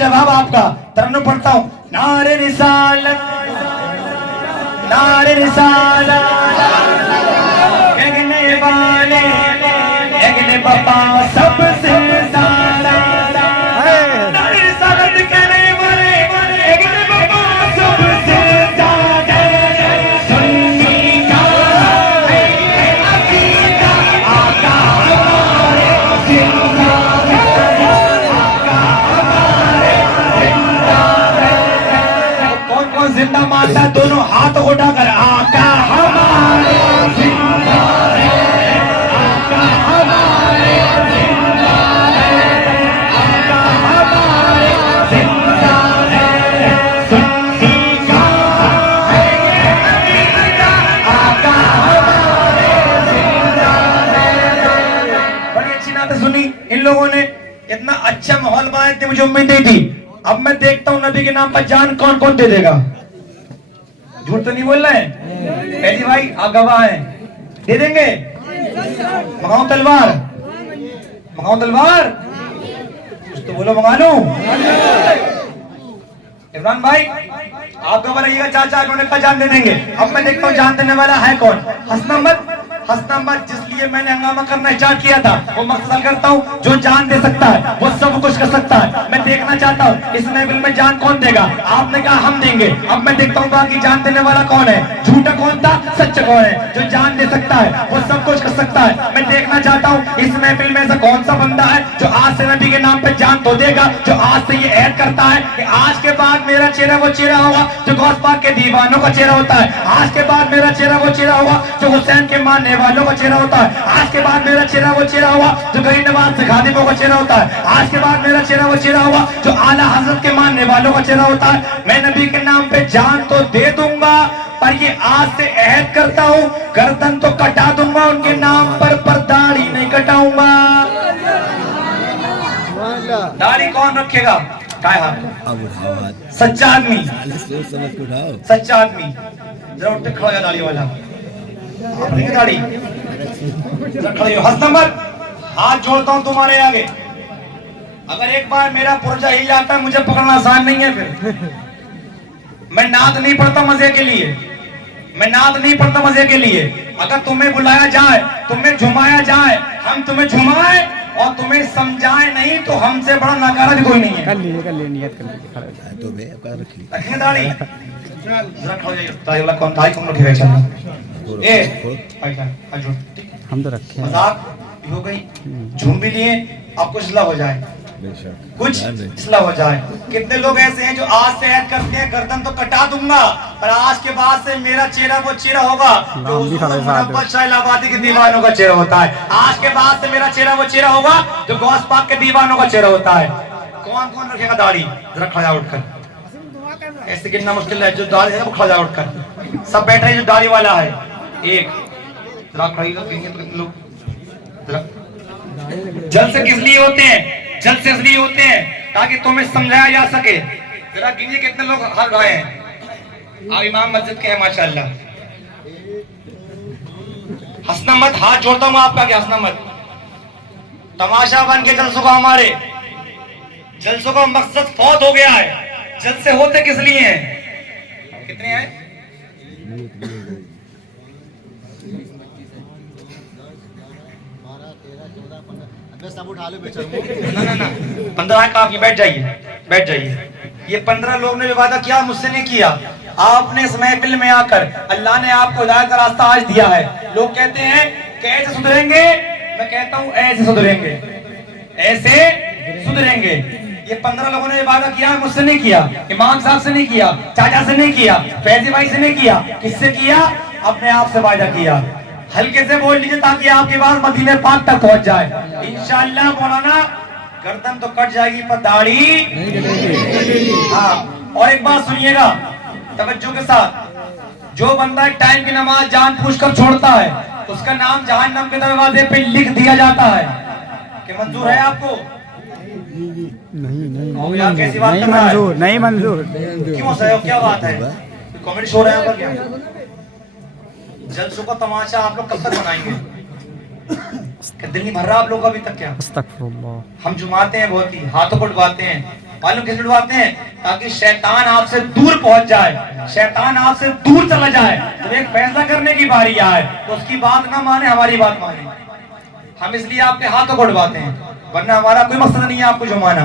जवाब आपका तरन्नुम पढ़ता हूँ। नारे रिसालत, नारे रिसालत, कहने वाले कहने बाबा सबसे ज़्यादा, नारे रिसालत कहने वाले कहने बाबा सबसे ज़्यादा, सुन्नी का है अकीदा, आका हमारे जिंदा है, आका हमारे जिंदा है। कौन कौन जिंदा मानता है? दोनों हाथ उठाकर आका हमारे जिंदा है, आका हमारे जिंदा है, आका हमारे जिंदा है, सुन्नी का है अकीदा, आका हमारे जिंदा है। बड़ी अच्छी नात सुनी इन लोगों ने, इतना अच्छा माहौल बनाया, इतनी मुझे उम्मीद नहीं थी। अब मैं देखता हूँ नबी के नाम पर जान कौन कौन दे देगा। झूठ तो नहीं बोल रहे हैं? पहली भाई आप गवाह हैं, दे देंगे? मंगाऊं तलवार, मंगाऊं तलवार? कुछ तो बोलो, मंगा लूं? इमरान भाई आप गवाह रहिएगा, चाचा इन्होंने कहा जान दे देंगे। अब मैं देखता हूँ जान देने वाला है कौन। हसनमत जिसलिए मैंने हंगामा करना स्टार्ट किया था, वो मकसद करता हूँ जो जान दे सकता है वो सब कुछ कर सकता है। मैं देखना चाहता हूँ इस महफिल में जान कौन देगा। आपने कहा हम देंगे, अब मैं देखता हूँ बाकी जान देने वाला कौन है, झूठा कौन था सच्चा कौन है। जो जान दे सकता है वो सब कुछ कर सकता है। मैं देखना चाहता हूँ इस महफिल में ऐसा कौन सा बंदा है जो आज से नबी के नाम पे जान तो देगा, जो आज से ये ऐड करता है कि आज के बाद मेरा चेहरा वो चेहरा होगा जो गौस पाक के दीवानों का चेहरा होता है। आज के बाद मेरा चेहरा वो चेहरा होगा जो हुसैन के मानने वालों का चेहरा होता है। आज के बाद मेरा चेहरा वो चेहरा होगा जो गरीब नवाज से खादिमों का चेहरा होता है। आज के बाद मेरा चेहरा वो चेहरा होगा जो आला हजरत के मानने वालों का चेहरा होता है। मैं नबी के नाम पे जान तो दे दूंगा, पर ये आज से अहद करता हूँ गर्दन तो कटा दूंगा उनके नाम पर दाढ़ी नहीं कटाऊंगा। दाढ़ी कौन रखेगा? सच्चा आदमी, सच्चा आदमी। जरा उठते खड़ा हो जा दाढ़ी वाला, दाढ़ी खड़े हो। हसनमत हाथ जोड़ता हूं तुम्हारे आगे, अगर एक बार मेरा पुर्जा हिल जाता है मुझे पकड़ना आसान नहीं है। फिर मैं नाद नहीं पढ़ता मजे के लिए, मैं नाद नहीं पढ़ता मजे के लिए। अगर तुम्हें बुलाया जाए, तुम्हें झुमाया जाए, हम तुम्हें झुमाए और तुम्हें समझाए नहीं तो हमसे बड़ा नकारा भी कोई नहीं है। कर लिए नियत कर लीजिए तो रखिए दाढ़ी। जरा खड़ो जाइए, दाढ़ी वाला कौन, दाढ़ी कौन रखेगा? चलना हम तो रखे, मजाक हो गई, झूम भी लिए, अब कुछ इसला हो जाए, कुछ इसला हो जाए। कितने लोग ऐसे हैं जो आज से ऐड करते हैं गर्दन तो कटा दूंगा, पर आज के बाद से मेरा चेहरा वो चेहरा होगा जो शाहबादी के दीवानों का चेहरा होता है। आज के बाद से मेरा चेहरा वो चेहरा होगा जो गौस पाक के दीवानों का चेहरा होता है। कौन कौन रखेगा दाढ़ी? जरा खड़ा उठकर, ऐसे गिनना मुश्किल है। जो दाढ़ी है वो खड़ा उठकर, सब बैठ रहे जो दाढ़ी वाला है। एक लोग जल से किस लिए होते हैं? जल से इसलिए होते हैं ताकि तुम्हें समझाया जा सके। जरा गिनिए कितने लोग हर गए हैं। आप इमाम मस्जिद के हैं माशाल्लाह। हंसना मत, हाथ जोड़ता हूं आपका, क्या हंसना मत। तमाशा बन के जलसों का, हमारे जलसों का मकसद फौत हो गया है। जलसे होते किस लिए हैं? कितने हैं? उठा लो, ना 15 काफी, बैठ जाइए, बैठ जाइए। ये 15 लोग ने वादा किया, मुझसे नहीं किया। आपने इस महफिल में आकर अल्लाह ने आपको हिदायत का रास्ता आज दिया है। लोग कहते हैं कैसे सुधरेंगे, मैं कहता हूँ ऐसे सुधरेंगे, ऐसे सुधरेंगे। ये 15 लोगों ने वादा किया, मुझसे नहीं किया, इमाम साहब से नहीं किया, चाचा से नहीं किया, फैजी भाई से नहीं किया। किससे किया? अपने आप से वादा किया। हल्के से बोल लीजिए ताकि आपकी बात मदीने पाक तक पहुंच जाए। इंशाअल्लाह मौलाना गर्दन तो कट जाएगी पर दाढ़ी नहीं। हाँ, और एक बात सुनिएगा तवज्जो के साथ, जो बंदा एक टाइम की नमाज जानबूझकर छोड़ता है उसका नाम जहन्नम के दरवाजे पे लिख दिया जाता है। कि मंजूर है आपको? नहीं यार, कैसी बात कर रहा है? नहीं मंजूर। क्यों सहयोग, क्या बात है? कॉमेडी शो रहे हैं पर क्या? जलसों का तमाशा आप लोग कब तक बनाएंगे? दिल नहीं भर रहा आप लोग अभी तक क्या? हम जुमाते हैं बहुत ही, हाथों को डुबाते हैं, मालूम किस लिए उठवाते हैं? ताकि शैतान आपसे दूर पहुंच जाए, शैतान आपसे दूर चला जाए। जब एक फैसला करने की बारी आए तो उसकी बात ना माने, हमारी बात माने। हम इसलिए आपके हाथों को उठवाते हैं, वरना हमारा कोई मकसद नहीं है आपको जुमाना।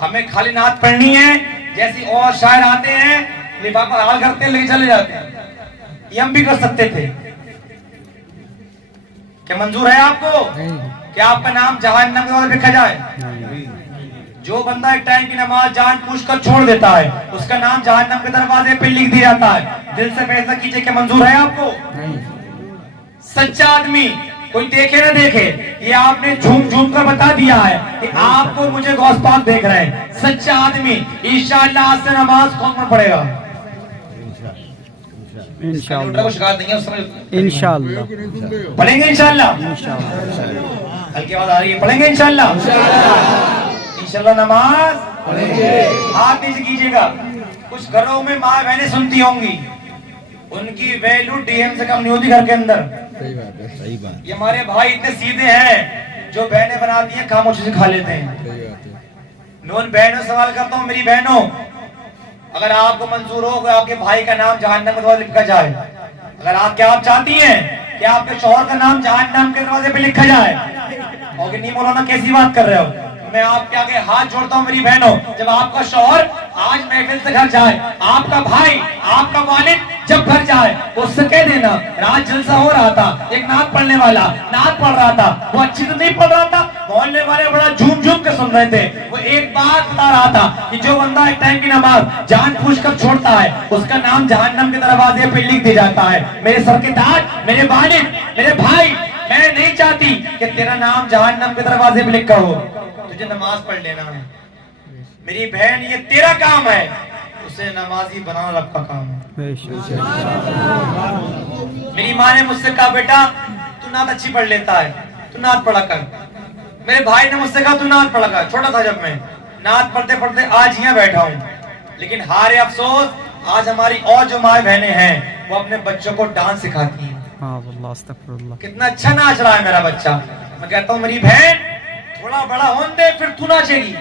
हमें खाली नात पढ़नी है। जैसी और शायर आते हैं, लिफाफा हाल करते हैं, लेके चले जाते हैं। ये हम भी कर सकते थे। क्या मंजूर है आपको? क्या आपका नाम जहन्नम में लिखा जाए? जो बंदा एक टाइम की नमाज जानबूझकर छोड़ देता है, उसका नाम जहन्नम के दरवाजे पे लिख दिया जाता है। दिल से फैसला कीजिए, क्या मंजूर है आपको? सच्चा आदमी कोई देखे ना देखे, ये आपने झूम झूम कर बता दिया है कि आपको मुझे गौस पाक देख रहे हैं। सच्चा आदमी इंशाअल्लाह आज से नमाज कौन में पड़ेगा? इंशाअल्लाह शिकायत नहीं है उस समय, इंशाअल्लाह पढ़ेंगे, इंशाअल्लाह हल्की आवाज आ रही है, पढ़ेंगे इंशाअल्लाह, इंशाअल्लाह नमाज पढ़ेंगे। हाथ नीचे कीजिएगा। कुछ घरों में माँ बहनें सुनती होंगी, उनकी वैल्यू डीएम से कम नहीं होती घर के अंदर। सही बात है, सही बात। ये हमारे भाई इतने सीधे हैं, जो बहनें बनाती हैं खामोशी से खा लेते हैं। मैं उन बहनों से सवाल करता हूँ, मेरी बहनों, अगर आपको मंजूर हो कि आपके भाई का नाम जहन्नम के दरवाजे लिखा जाए, अगर आप चाहती हैं कि आपके शौहर का नाम जहन्नम के दरवाजे पे लिखा जाए, और कि नहीं मौलाना कैसी बात कर रहे हो? मैं आपके आगे हाथ जोड़ता हूँ मेरी बहनों, जब आपका शौहर आज महफिल से घर जाए, आपका भाई, आपका वालिद जब घर जाए, उससे कह देना रात जलसा हो रहा था, एक नात पढ़ने वाला नात पढ़ रहा था, वो अच्छी तो नहीं पढ़ रहा था, मोहल्ले वाले बड़ा झूम झूम के सुन रहे थे। वो एक बात बता रहा था कि जो बंदा एक टाइम की नमाज जानबूझकर छोड़ता है, उसका नाम जहन्नम के दरवाजे पे लिख दिया जाता है। मेरे सर के ताज, मेरे वालिद, मेरे भाई, मैं नहीं चाहती कि तेरा नाम जहन्नम के दरवाजे पे लिखा हो। तुझे नमाज पढ़ लेना है मेरी बहन, ये तेरा काम है, उसे नमाजी बनाना रब का काम है। मेरी माँ ने मुझसे कहा, बेटा तू नात अच्छी पढ़ लेता है, तू नात पढ़ा कर। मेरे भाई ने मुझसे कहा, तू नात पढ़ा कर। छोटा था जब मैं, नात पढ़ते पढ़ते आज यहाँ बैठा हूँ। लेकिन हारे अफसोस, आज हमारी और जो माँ बहनें हैं, वो अपने बच्चों को डांस सिखाती हैं। कितना अच्छा नाच रहा है मेरा बच्चा। मैं कहता हूँ मेरी बहन, थोड़ा बड़ा होने दे, फिर तू नाचेगी।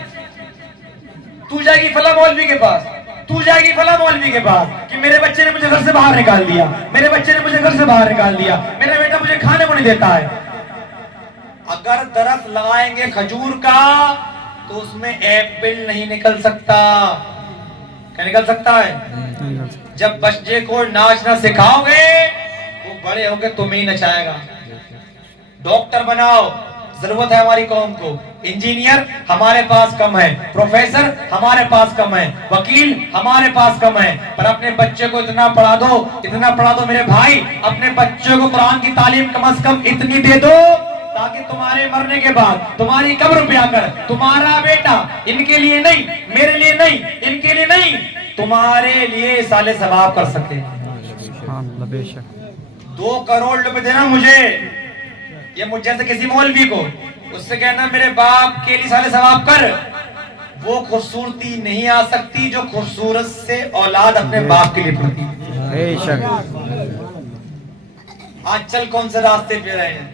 तू जाएगी फला मौलवी के पास, तू जाएगी फला मौलवी के पास कि मेरे बच्चे ने मुझे घर से बाहर निकाल दिया, मेरे बच्चे ने मुझे घर से बाहर निकाल दिया, मेरा बेटा मुझे खाने को नहीं देता है। अगर दरख्त लगाएंगे खजूर का, तो उसमें एप्पल नहीं निकल सकता। क्या निकल सकता है? जब बच्चे को नाचना सिखाओगे, वो बड़े होकर तुम्हें ही नचाएगा। डॉक्टर बनाओ, जरूरत है हमारी कौम को। इंजीनियर हमारे पास कम है, प्रोफेसर हमारे पास कम है, वकील हमारे पास कम है, पर अपने बच्चे को इतना पढ़ा दो, इतना पढ़ा दो मेरे भाई, अपने बच्चों को कुरान की तालीम कम से कम इतनी दे दो, ताकि तुम्हारे मरने के बाद तुम्हारी कब्र पे आकर तुम्हारा बेटा, इनके लिए नहीं, मेरे लिए नहीं, इनके लिए नहीं, तुम्हारे लिए साले सवाब कर सके। 2 करोड़ रुपए देना मुझे, ये मुझ जैसे किसी मौलवी को, उससे कहना मेरे बाप के लिए साले सवाब कर। वो खूबसूरती नहीं आ सकती जो खूबसूरत से औलाद अपने बाप के लिए पड़ती। आज चल कौन से रास्ते पे रहे हैं,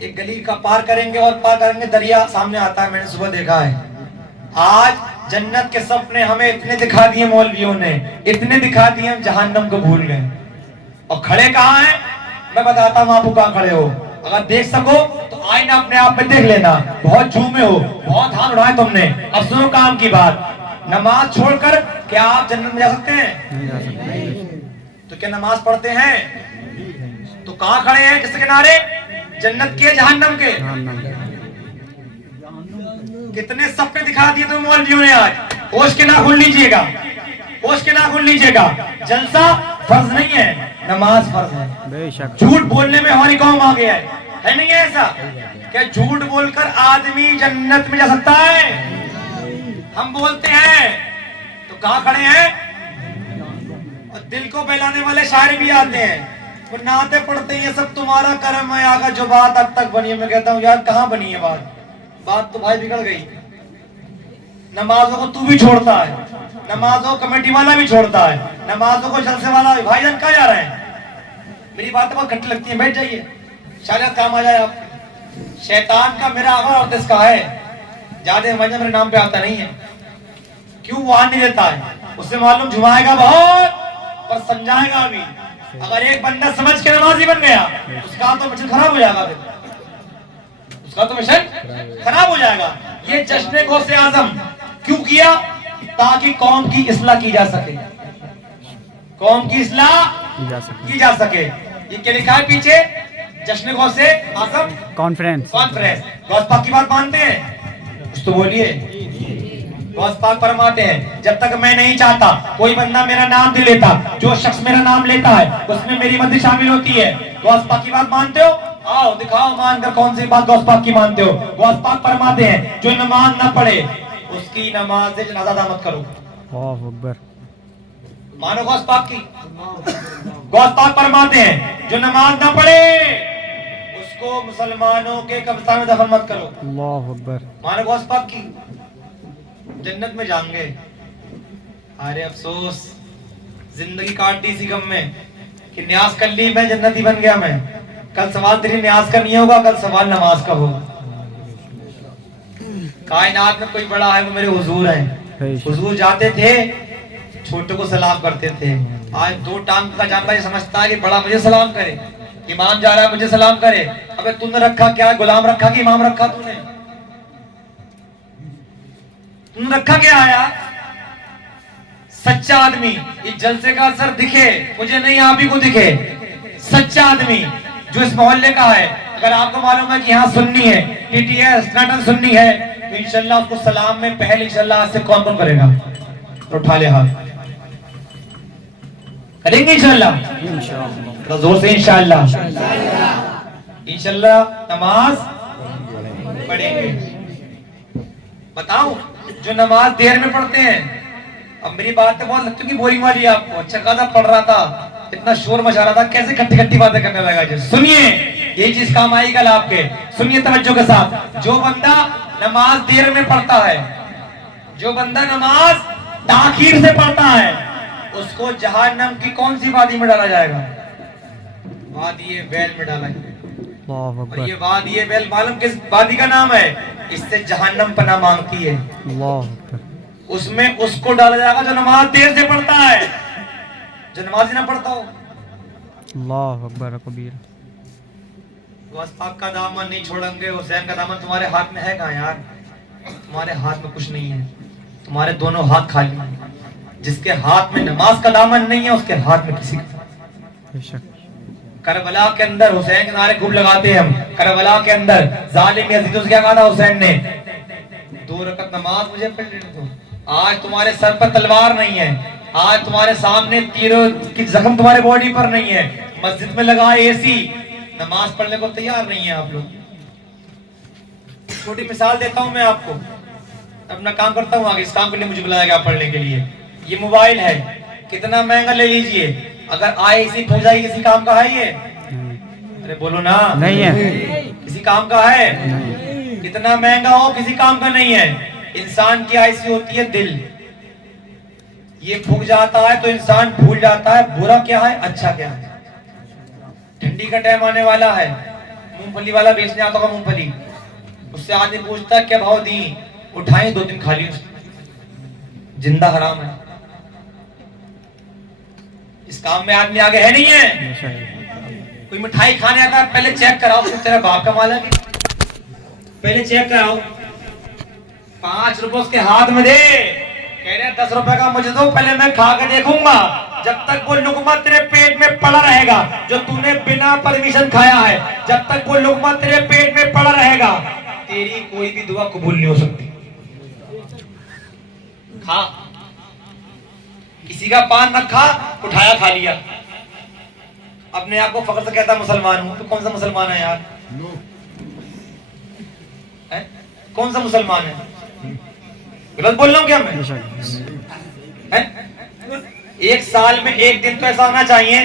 एक गली का पार करेंगे और पार करेंगे, दरिया सामने आता है। मैंने सुबह देखा है। आज जन्नत के सपने हमें इतने दिखा दिए मौलवियों ने, इतने दिखा दिए, हम जहन्नम को भूल गए। और खड़े कहाँ हैं? मैं बताता हूँ आपको कहाँ खड़े हो। अगर देख सको तो आईना अपने आप में देख लेना। बहुत झूमे हो, बहुत हाथ उड़ाए तुमने। अब सुनो काम की बात, नमाज छोड़कर क्या आप जन्नत में जा सकते हैं? नहीं जा सकते। तो क्या नमाज पढ़ते हैं? तो कहाँ खड़े हैं? किसके किनारे? जन्नत के, जहन्नम के? कितने सपने दिखा दिए तुम्हें मौलवियों ने आज। होश के नाखून लीजिएगा, होश के नाखून लीजिएगा। जलसा फर्ज नहीं है, नमाज फर्ज है। बेशक झूठ बोलने में हमारी कौम आ गया है नहीं है ऐसा? क्या झूठ बोलकर आदमी जन्नत में जा सकता है? हम बोलते हैं तो कहाँ खड़े हैं? और दिल को बहलाने वाले शायर भी आते हैं, वो नाते पढ़ते हैं, सब तुम्हारा कर्म है। आगा जो बात अब तक बनी है, मैं कहता हूँ यार कहाँ बनी है बात तो भाई बिगड़ गई। नमाजों को तू भी छोड़ता है, नमाजों कमेटी वाला भी छोड़ता है, नमाजों को जलसे वाला भी। भाईजान कहाँ जा रहे हैं? मेरी बातें बहुत खट्टी लगती है, बैठ जाइए, शायद काम आ जाए आप। शैतान का मेरा आगा और इसका है, ज्यादा मजा मेरे नाम पे आता नहीं है। क्यों वो आने देता है? उससे मालूम झुमाएगा बहुत पर समझाएगा भी। अगर एक बंदा समझ के नमाजी बन गया उसका तो मिशन खराब हो जाएगा, फिर उसका तो मिशन खराब हो जाएगा। ये जश्न गौसे आजम क्यों किया? ताकि कौम की इस्लाह की जा सके, कौम की इस्लाह की जा सके। ये क्या लिखा है पीछे? जश्न गौसे आजम कॉन्फ्रेंस। गौस पाक की बात मानते हैं? कुछ तो बोलिए। गौस पाक फरमाते हैं जब तक मैं नहीं चाहता कोई बंदा मेरा नाम दे लेता, जो शख्स मेरा नाम लेता है उसमें मेरी मदद शामिल होती है। गौस पाक की बात मानते हो? आओ दिखाओ मानकर कौन सी बात गौस पाक की मानते हो। गौस पाक फरमाते हैं जो नमाज ना पढ़े उसकी नमाज से जनाजा अदा मत करो। अल्लाहू अकबर। मानो गौस पाक की। गौस पाक फरमाते हैं जो नमाज ना पढ़े उसको मुसलमानों के कब्रिस्तान में दफन मत करो। अल्लाहू अकबर। मानो गौस पाक की। जन्नत में जाएंगे। अरे अफसोस जिंदगी काट दी इसी गम में कि न्याज कर ली मैं जन्नती बन गया मैं। कल सवाल तेरी न्याज का नहीं होगा, कल सवाल नमाज का होगा। कायनात में कोई बड़ा है वो मेरे हुजूर हैं। हुजूर जाते थे छोटे को सलाम करते थे। आज दो टांग का जानता है समझता है कि बड़ा मुझे सलाम करे, इमाम जा रहा है मुझे सलाम करे। अबे तूने रखा क्या? गुलाम रखा कि इमाम रखा? तूने रखा क्या आया? सच्चा आदमी इस जलसे का असर दिखे मुझे नहीं, आप ही को दिखे। सच्चा आदमी जो इस मोहल्ले का है, अगर आपको मालूम है कि यहाँ सुन्नी है, टीटीएस सनातन सुन्नी है, तो इंशाल्लाह उसको सलाम में पहले इंशाल्लाह आज से कौन कौन करेगा? तो उठा ले हाथ। करेंगे इंशाल्लाह? तो जोर से इंशाल्लाह। इंशाल्लाह नमाज पढ़ेंगे। बताओ जो नमाज देर में पढ़ते हैं, अब मेरी बात तो बहुत लगती है बोरिंग वाली आपको। अच्छा खासा पढ़ रहा था, इतना शोर मचा रहा था, कैसे खट्टी खट्टी बातें करने लगा। जो सुनिए ये चीज काम आई कल आपके, सुनिए तवज्जो के साथ। जो बंदा नमाज देर में पढ़ता है, जो बंदा नमाज ताखीर से पढ़ता है, उसको जहन्नम की कौन सी वादी में डाला जाएगा? वादी बैल में डाला जाएगा। और ये वादी बैल मालूम किस वादी का नाम है? इससे जहन्नम पनाह मांगती है। उसमें उसको डाला जाएगा जो नमाज देर से पढ़ता है, जो नमाज ही ना पढ़ता हो। अल्लाह अकबर कबीर। गौस पाक का दामन नहीं छोड़ेंगे। हुसैन का दामन तुम्हारे हाथ में है कहाँ यार? तुम्हारे हाथ में कुछ नहीं है, तुम्हारे दोनों हाथ खाली हैं। जिसके हाथ में नमाज का दामन नहीं है उसके हाथ में किसी का। करबला के अंदर हुसैन के नारे खूब लगाते हैं हम। करबला के अंदर जालिम यजीद उसके क्या कहा था हुसैन ने? 2 रकअत नमाज मुझे पढ़ लेने दो। आज तुम्हारे सर पर तलवार नहीं है, आज तुम्हारे सामने तीरों की जख्म तुम्हारे बॉडी पर नहीं है, मस्जिद में लगा एसी, नमाज पढ़ने को तैयार नहीं है आप लोग। छोटी मिसाल देता हूं मैं आपको, अपना काम करता हूं आगे, इस काम के लिए मुझे बुलाया गया पढ़ने के लिए। ये मोबाइल है, कितना महंगा ले लीजिए, अगर आए इसी हो जाए किसी काम का है ये? अरे बोलो ना, नहीं है। किसी काम का है? कितना महंगा हो किसी काम का नहीं है। इंसान की ऐसी होती है दिल, ये फूक जाता है तो इंसान भूल जाता है बुरा क्या है अच्छा क्या है। ठंडी का टाइम आने वाला है, मूंगफली वाला बेचने आता होगा मूंगफली, उससे आदमी पूछता है क्या भाव दी, उठाई 2 दिन खा ली, जिंदा हराम है। इस काम में आदमी आगे है नहीं है। कोई मिठाई खाने आता है पहले चेक कराओ तेरा बाप का माल है, पहले चेक कराओ। 5 रुपए उसके हाथ में दे, कह रहे 10 रुपए का मुझे दो, पहले मैं खा के देखूंगा। जब तक वो लुकमा तेरे पेट में पड़ा रहेगा जो तूने बिना परमिशन खाया है, जब तक वो लुकमा तेरे पेट में पड़ा रहेगा तेरी कोई भी दुआ कबूल नहीं हो सकती। खा, किसी का पान रखा उठाया खा लिया, अपने आप को फख्र से कहता मुसलमान हूं। तो कौन सा मुसलमान है यार? कौन सा मुसलमान है? गलत बोल रहा हूं क्या मैं? एक साल में एक दिन तो ऐसा होना चाहिए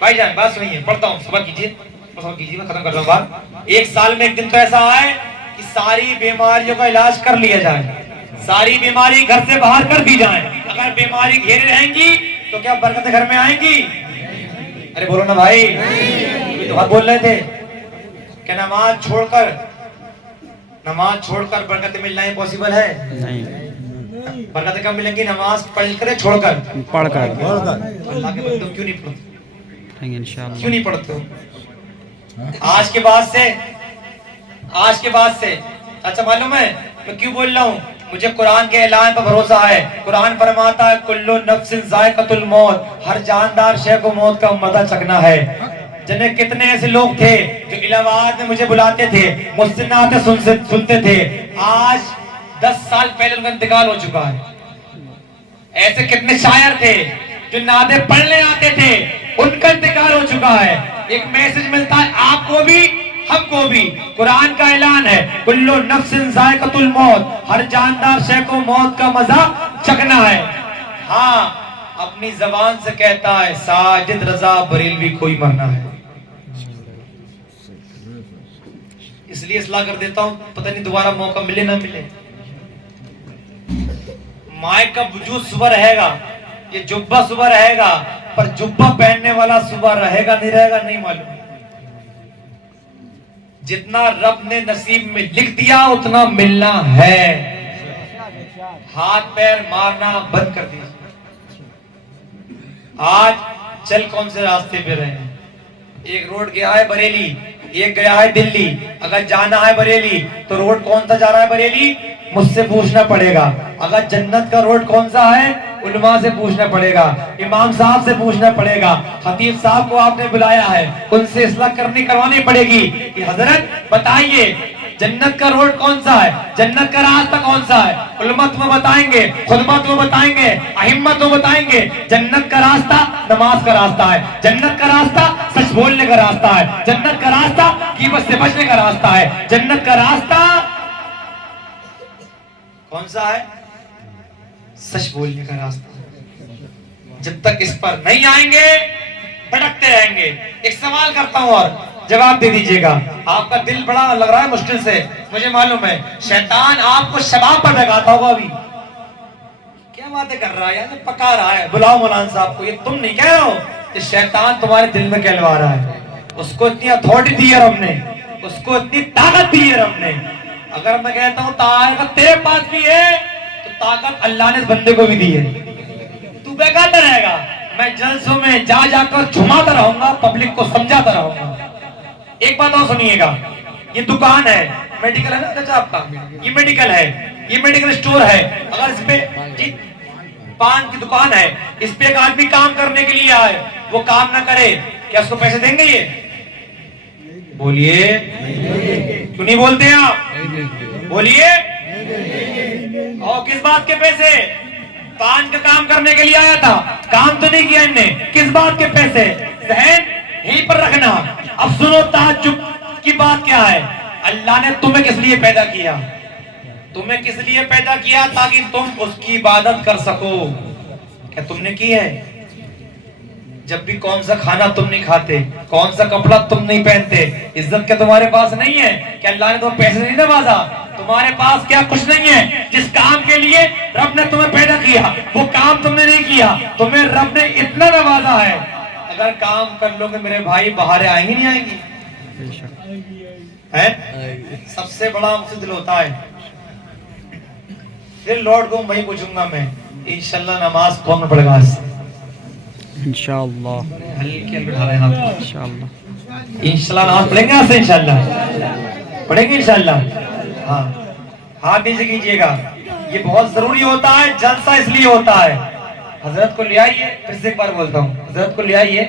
भाईजान, बात सुनिए, पढ़ता हूँ, सबर कीजिए, मैं खत्म कर रहा हूँ बात। एक साल में एक दिन तो ऐसा आए कि सारी बीमारियों का इलाज कर लिया जाए, सारी बीमारी घर से बाहर कर दी जाए। अगर बीमारी घेरे रहेंगी तो क्या बरकतें घर में आएंगी? अरे बोलो ना भाई, तो बात बोल रहे थे कि नमाज छोड़कर नमाज छोड़कर बरकत मिलना ही पॉसिबल है? नहीं। बरकत कब मिलेंगी? नमाज पढ़ कर छोड़कर, पढ़कर। अल्लाह के बंदे क्यों नहीं पढ़ते? इंशाअल्लाह। क्यों नहीं पढ़ते? आज के बाद से अच्छा मालूम है मैं क्यों बोल रहा हूँ? मुझे कुरान के ऐलान पर भरोसा है। कुरान फरमाता है कुल्लु नफ्सिन ज़ायक़तुल मौत, हर जानदार शय को मौत का मजा चखना है। जिन्हें कितने ऐसे लोग थे जो इलाहाबाद में मुझे बुलाते थे, मुझसे नाते सुनते थे, आज 10 साल पहले उनका इंतकाल हो चुका है। ऐसे कितने शायर थे जो नाते पढ़ने आते थे, उनका इंतकाल हो चुका है। एक मैसेज मिलता है आपको भी हमको भी। कुरान का ऐलान है कुल्लु नफ्सिन ज़ायक़तुल मौत, हर जानदार शय को मौत का मजा चखना है। हाँ, अपनी जबान से कहता है साजिद रजा बरेलवी कोई मरना है। इसलिए इस्लाह कर देता हूं, पता नहीं दोबारा मौका मिले ना मिले। माए का वजूद सुबह रहेगा, ये जुब्बा सुबह रहेगा, पर जुब्बा पहनने वाला सुबह रहेगा नहीं रहेगा नहीं मालूम। जितना रब ने नसीब में लिख दिया उतना मिलना है। हाथ पैर मारना बंद कर दीजिए। आज चल कौन से रास्ते पे रहे हैं? एक रोड गया है बरेली, एक गया है दिल्ली। अगर जाना है बरेली तो रोड कौन सा जा रहा है बरेली? मुझसे पूछना पड़ेगा। अगर जन्नत का रोड कौन सा है? उलमा से पूछना पड़ेगा, इमाम साहब से पूछना पड़ेगा, खतीब साहब को आपने बुलाया है, उनसे इस्लाह करवानी पड़ेगी कि हजरत बताइए जन्नत का रोड कौन सा है, जन्नत का रास्ता कौन सा है? उलमा तुम्हें बताएंगे, खुतबा तुम्हें बताएंगे, अहिम्मा तुम्हें बताएंगे। जन्नत का रास्ता नमाज का रास्ता है, जन्नत का रास्ता सच बोलने का रास्ता है, जन्नत का रास्ता ग़ीबत से बचने का रास्ता है, जन्नत का रास्ता कौन सा है? सच बोलने का रास्ता। जब तक इस पर नहीं आएंगे भटकते रहेंगे। एक सवाल करता हूं और जवाब दे दीजिएगा। आपका दिल बड़ा लग रहा है मुश्किल से, मुझे मालूम है। शैतान आपको शबाब पर लगाता होगा अभी। क्या बातें कर रहा है यार, पका रहा है। बुलाओ मौलाना साहब को। ये तुम नहीं कह रहे हो, ये शैतान तुम्हारे दिल में कहलवा रहा है। उसको इतनी अथॉरिटी दी है रब ने, उसको इतनी ताकत दी है रब ने। अगर मैं कहता हूँ ताकत तेरे पास भी है तो ताकत अल्लाह ने इस बंदे को भी दी है। तू बेगाता रहेगा, मैं जलसों में जा जाकर झुमाता रहूंगा, पब्लिक को समझाता रहूंगा। एक बात और सुनिएगा, ये दुकान है, मेडिकल है ना चाचा आपका, ये मेडिकल है, ये मेडिकल स्टोर है। अगर इस पे पान की दुकान है, इस पे एक आदमी काम करने के लिए आए, वो काम ना करे, क्या उसको पैसे देंगे? ये बोलिए, क्यों नहीं बोलते आप? बोलिए। और किस बात के पैसे? पान का काम करने के लिए आया था, काम तो नहीं किया इनने, किस बात के पैसे? जहन यहीं पर रखना। अब सुनो ताज्जुब की बात क्या है। अल्लाह ने तुम्हें किस लिए पैदा किया? तुम्हें किस लिए पैदा किया? ताकि तुम उसकी इबादत कर सको। क्या तुमने की है? जब भी कौन सा खाना तुम नहीं खाते, कौन सा कपड़ा तुम नहीं पहनते, इज्जत क्या तुम्हारे पास नहीं है? क्या अल्लाह ने तुम्हें पैसे नहीं नवाजा? तुम्हारे पास क्या कुछ नहीं है? जिस काम के लिए रब ने तुम्हें पैदा किया वो काम तुमने नहीं किया, तुम्हें रब ने इतना नवाजा है। अगर काम कर लोगे मेरे भाई, बाहर आएंगी नहीं आएंगी? है? सबसे बड़ा मुझसे दिल होता है। फिर लौट को वही पूछूंगा मैं, इंशाल्लाह नमाज कौन पढ़ेगा? इंशाअल्लाह इंशाल्लाह नमाज पढ़ेंगे आज से, इंशाल्लाह पढ़ेंगे इंशाल्लाह। हाँ, हाथ नीचे कीजिएगा। ये बहुत जरूरी होता है, जलसा इसलिए होता है। हजरत को ले आइए, फिर से एक बार बोलता हूँ, हजरत को ले आइए,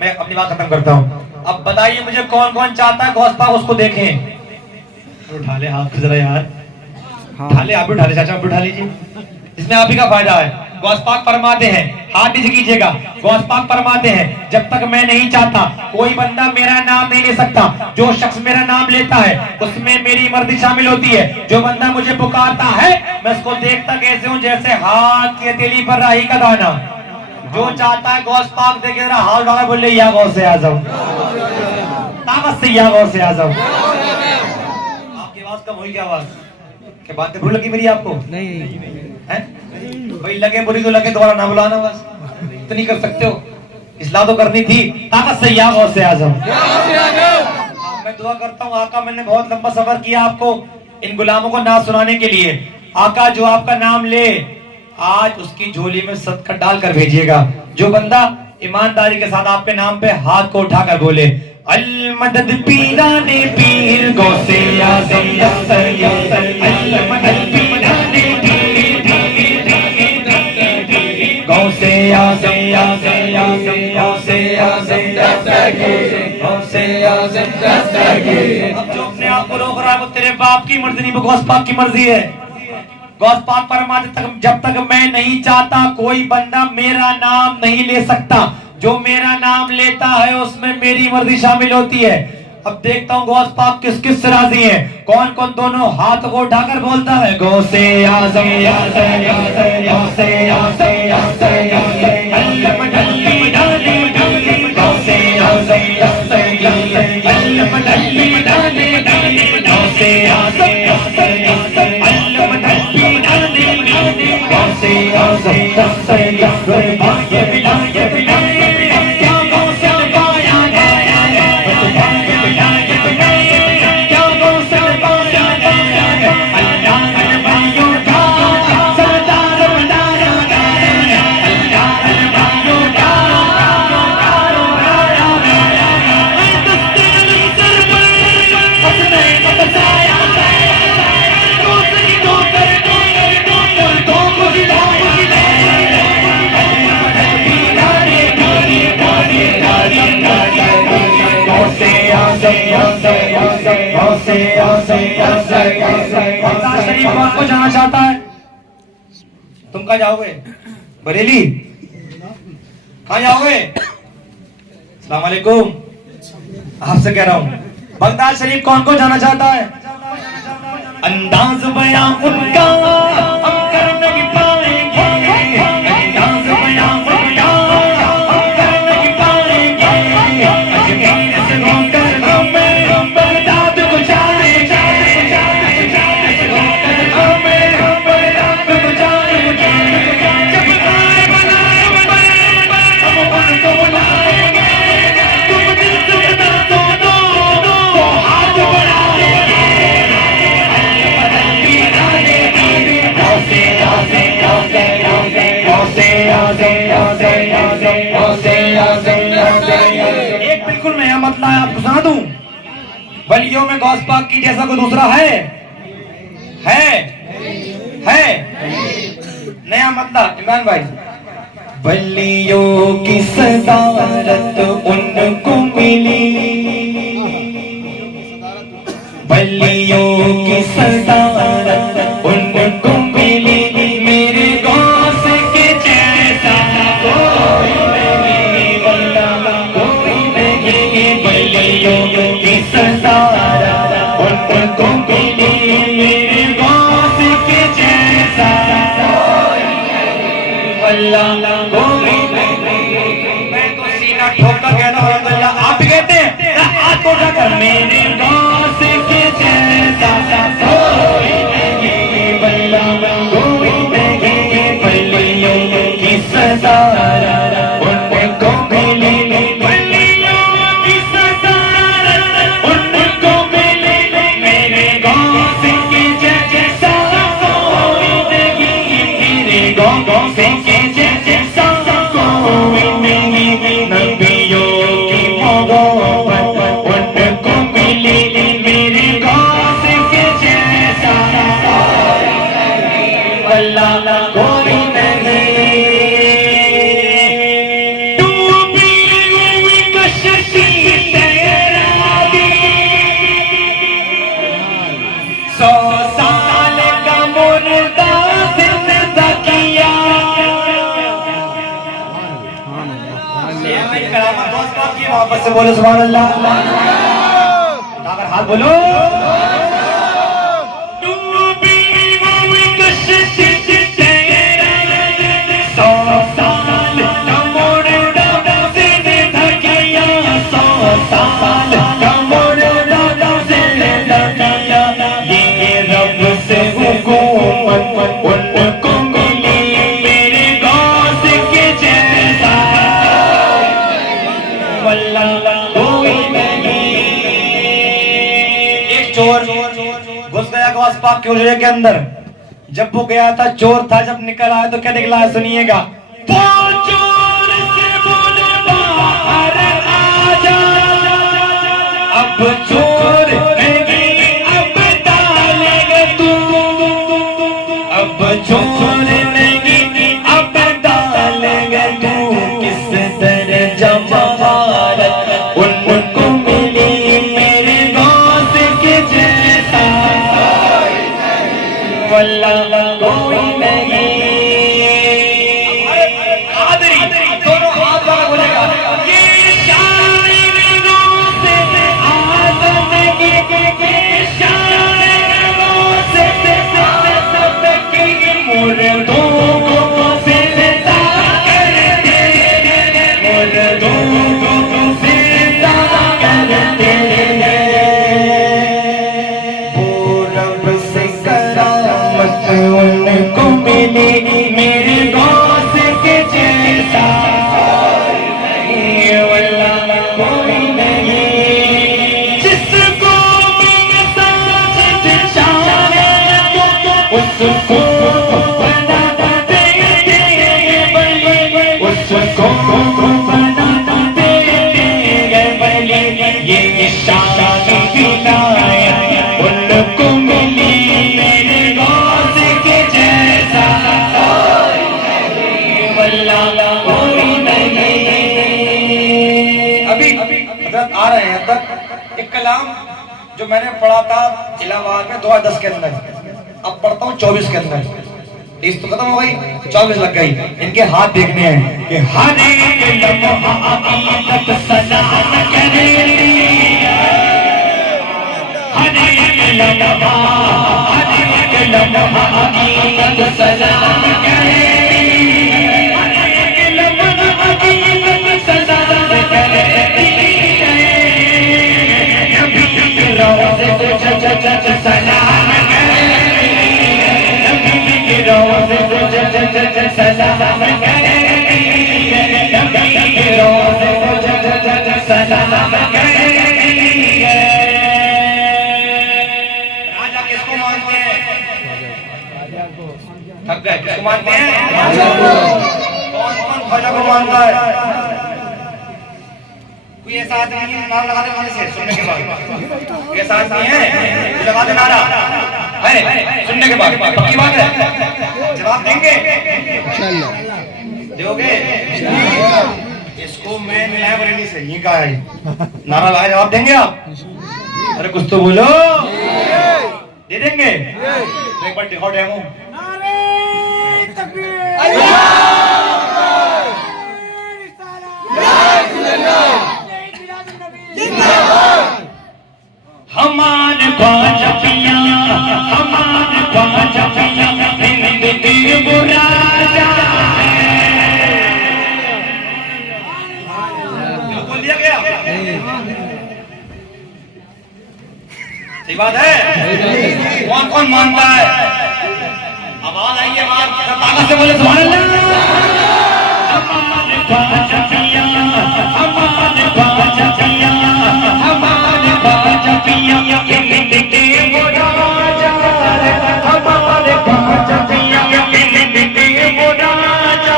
मैं अपनी बात खत्म करता हूँ। अब बताइए मुझे कौन कौन चाहता है गौस पाक उसको देखें। उठा ले हाथ जरा यार, उठा ले, आप उठा ले चाचा, आप उठा लीजिए, इसमें आप ही का फायदा है। गौस पाक फरमाते हैं, हाथ नीचे कीजिएगा, गौस पाक फरमाते हैं जब तक मैं नहीं चाहता कोई बंदा मेरा नाम नहीं ले सकता। जो शख्स मेरा नाम लेता है उसमें मेरी मर्जी शामिल होती है। जो बंदा मुझे पुकारता है मैं उसको देखता कैसे हूँ? जैसे हाथ की हथेली पर राही का दाना। जो चाहता है गौस पाक देखे जरा हाथ उठा के बोले या गौस से आ जाओ, ताकत से या गौस से आ जाओ। आपकी आवाज कम हुई क्या? आवाज क्या बातें बुरी लगी मेरी आपको? नहीं है भाई, लगे बुरी तो लगे, दोबारा ना बुलाना, बस इतनी कर सकते हो। इस्लाह तो करनी थी, ताकत से या से आजम। मैं दुआ करता हूँ आका, मैंने बहुत लंबा सफर किया, आपको इन गुलामों को नाम सुनाने के लिए। आका जो आपका नाम ले आज उसकी झोली में सदका डालकर भेजिएगा। जो बंदा ईमानदारी के साथ आपके नाम पे हाथ को उठाकर बोले अल मदद पीराने पीर गौसे आज़म अल मदद पीराने गौसे आज़म गौसे आज़म गौसे आज़म। अब जो अपने आप को रोक रहा है वो तेरे बाप की मर्जी नहीं, वो गौस पाक की मर्जी है। गौस पाक फरमाते जब तक मैं नहीं चाहता कोई बंदा मेरा नाम नहीं ले सकता। जो मेरा नाम लेता है उसमें मेरी मर्जी शामिल होती है। अब देखता हूँ गौस पाक किस किस से राजी है, कौन कौन दोनों हाथ को उठाकर बोलता है गौसे आज़म गौसे कौन को जाना चाहता है? तुम कहाँ जाओगे? बरेली? कहाँ जाओगे? अस्सलाम वालेकुम। आपसे कह रहा हूँ बगदाद शरीफ कौन को जाना चाहता है? अंदाज बयां उनका हम कर नहीं पाएंगे, अंदाज बयां उनका हम कर नहीं पाएंगे। अजमेर से होकर हमें बगदाद को जाएंगे, अजमेर से होकर हमें बगदाद को जाएंगे। जब आए बनाए हम उनको बुलाएंगे, तुम दिल से बता दो हाथ बढ़ाएंगे। एक बिल्कुल नया मतला है, आपको सुना दूं। वलियों में गौस पाक की जैसा कोई दूसरा है? नया मतला इमरान भाई। वलियों की सदारत उनको मिली, वलियों की सदारत उनको मिली, मेरे गौस के जैसा कोई नहीं, कोई नहीं। वलियों की सदारत उनको मिली, मेरे गौस के जैसा कोई नहीं, वल्लाह कोई नहीं। मैं तो सीना ठोक कर कहता हूँ अल्लाह, आप भी कहते हैं हाथ को उठाकर मेरे गौस के जैसा कोई नहीं, वल्लाह कोई नहीं। वलियों की सदारत उनको मिली, वलियों की सदारत उनको मिली, मेरे गौस के जैसा कोई नहीं, मेरे गौस के जैसा कोई नहीं। नबियों की मोहब्बत उनको मिली, मेरे गौस के जैसा अल्लाह कोई नहीं। डूबी हुई कश्ती तेरा दी, 100 साल का मुर्दा जिंदा किया। करामत दोस्त की मोहब्बत से बोलो सुभान अल्लाह। अगर हाथ बोलो। डूबी हुई कश्ती तेरा दी, 100 साल का मुर्दा जिंदा किया, 100 साल का मुर्दा जिंदा किया। ये रब से हुकूमत उनको मिली, मेरे गौस के जैसा वल्लाह कोई नहीं। एक चोर नवाज पाक के हुजरे के अंदर जब वो गया था, चोर था, जब निकल आया तो क्या निकला है सुनिएगा। वो चोर से बोले बाहर आजा, अब चोर नहीं अब डालेगा तू, अब चोर नहीं अब डालेगा तू। किस तरह जमानत उनको मिली मेरे गौस के जैसा, वल्लाह कोई नहीं। दोनों हाथ लगा बोलेगा, ये शायरों से आज़ादी के शायरों से मुर्दों को जिंदा करते, मुर्दों को जिंदा करते। वो रब से करामत उनको मिली मेरे गौस के जैसा, वल्लाह कोई नहीं। जिसको भी साजिद चाहे उसको बना देंगे बली, उसको बना देंगे बली। ये शादी विलायत उनको मिली मेरे गौस के जैसा, वल्लाह कोई नहीं। अभी हज़रत आ रहे हैं तक एक कलाम जो मैंने पढ़ा था इलाहाबाद में 2010 के अंदर, अब पढ़ता हूँ 24 के अंदर। 30 तो खत्म हो गई, 24 लग गई। इनके हाथ देखने हैं कि हर एक लम्हा अकीदत सलाम करे, हर एक लम्हा अकीदत सलाम करे, हर एक लम्हा अकीदत सलाम करे। नबी के रोज़े से सलाम करे, नबी के रोज़े से सलाम करे, नबी के रोज़े से सलाम करे। राजा किसको मानते हैं? थक गए? किसको मानते हैं? कौन कौन ख्वाजा को मानता है? कोई ऐसा आदमी है नारा लगा दे वहां से सुनने के बाद? ऐसा आदमी है लगा दे नारा है सुनने के बाद? पक्की बात है? जवाब देंगे? दोगे? इसको मैं नया बरेली से ही कहा है, नारा लगा जवाब देंगे आप? अरे कुछ तो बोलो, दे देंगे? तो एक बार दिखाओ डेमो। हमारे ख्वाजा पिया, हमारे ख्वाजा पिया हिंद के वो राजा। बोल दिया गया? सही बात है। कौन कौन मानता है? आवाज आई है, आवाज ताकत से बोले सुभान अल्लाह। हमारे ख्वाजा पिया, हमारे ख्वाजा पिया, हमारे ख्वाजा पिया हिंद के वो राजा, हमारे ख्वाजा पिया हिंद के वो राजा,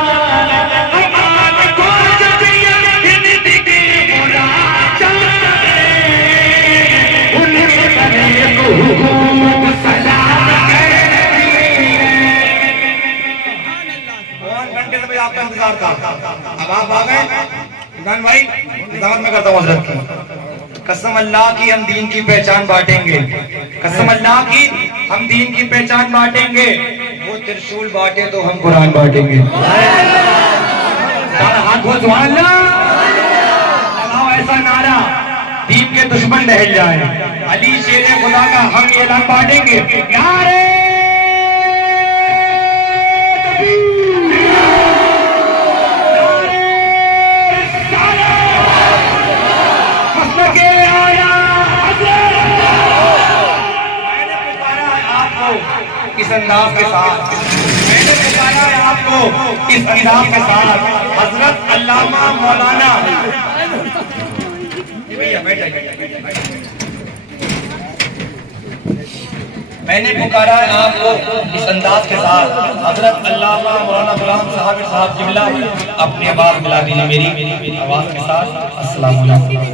हमारे ख्वाजा पिया हिंद के वो राजा। उन्हें करे को सलाम करे। कौन घंटे से आपका इंतजार था? अब आप आ गए इमरान भाई, दावत में करता हूँ हजरत की कसम अल्लाह की, हम दीन की पहचान बांटेंगे। कसम अल्लाह की, हम दीन की पहचान बांटेंगे। वो त्रिशूल बांटे तो हम कुरान बांटेंगे। हाथ बोल सुभान अल्लाह। लगाओ ऐसा नारा दीन के दुश्मन दहल जाए। अली शेर खुदा का हम ये ऐलान बांटेंगे। नारे इस अंदाज के साथ, मैंने पुकारा है आपको इस अंदाज के साथ, हजरत अल्लामा मौलाना भैया बैठ जाइए। मैंने पुकारा है आपको इस अंदाज के साथ। हजरत अल्लामा मौलाना गुलाम साहब किबला अपनी आवाज मिला दीजिए मेरी आवाज के साथ। अस्सलाम वालेकुम।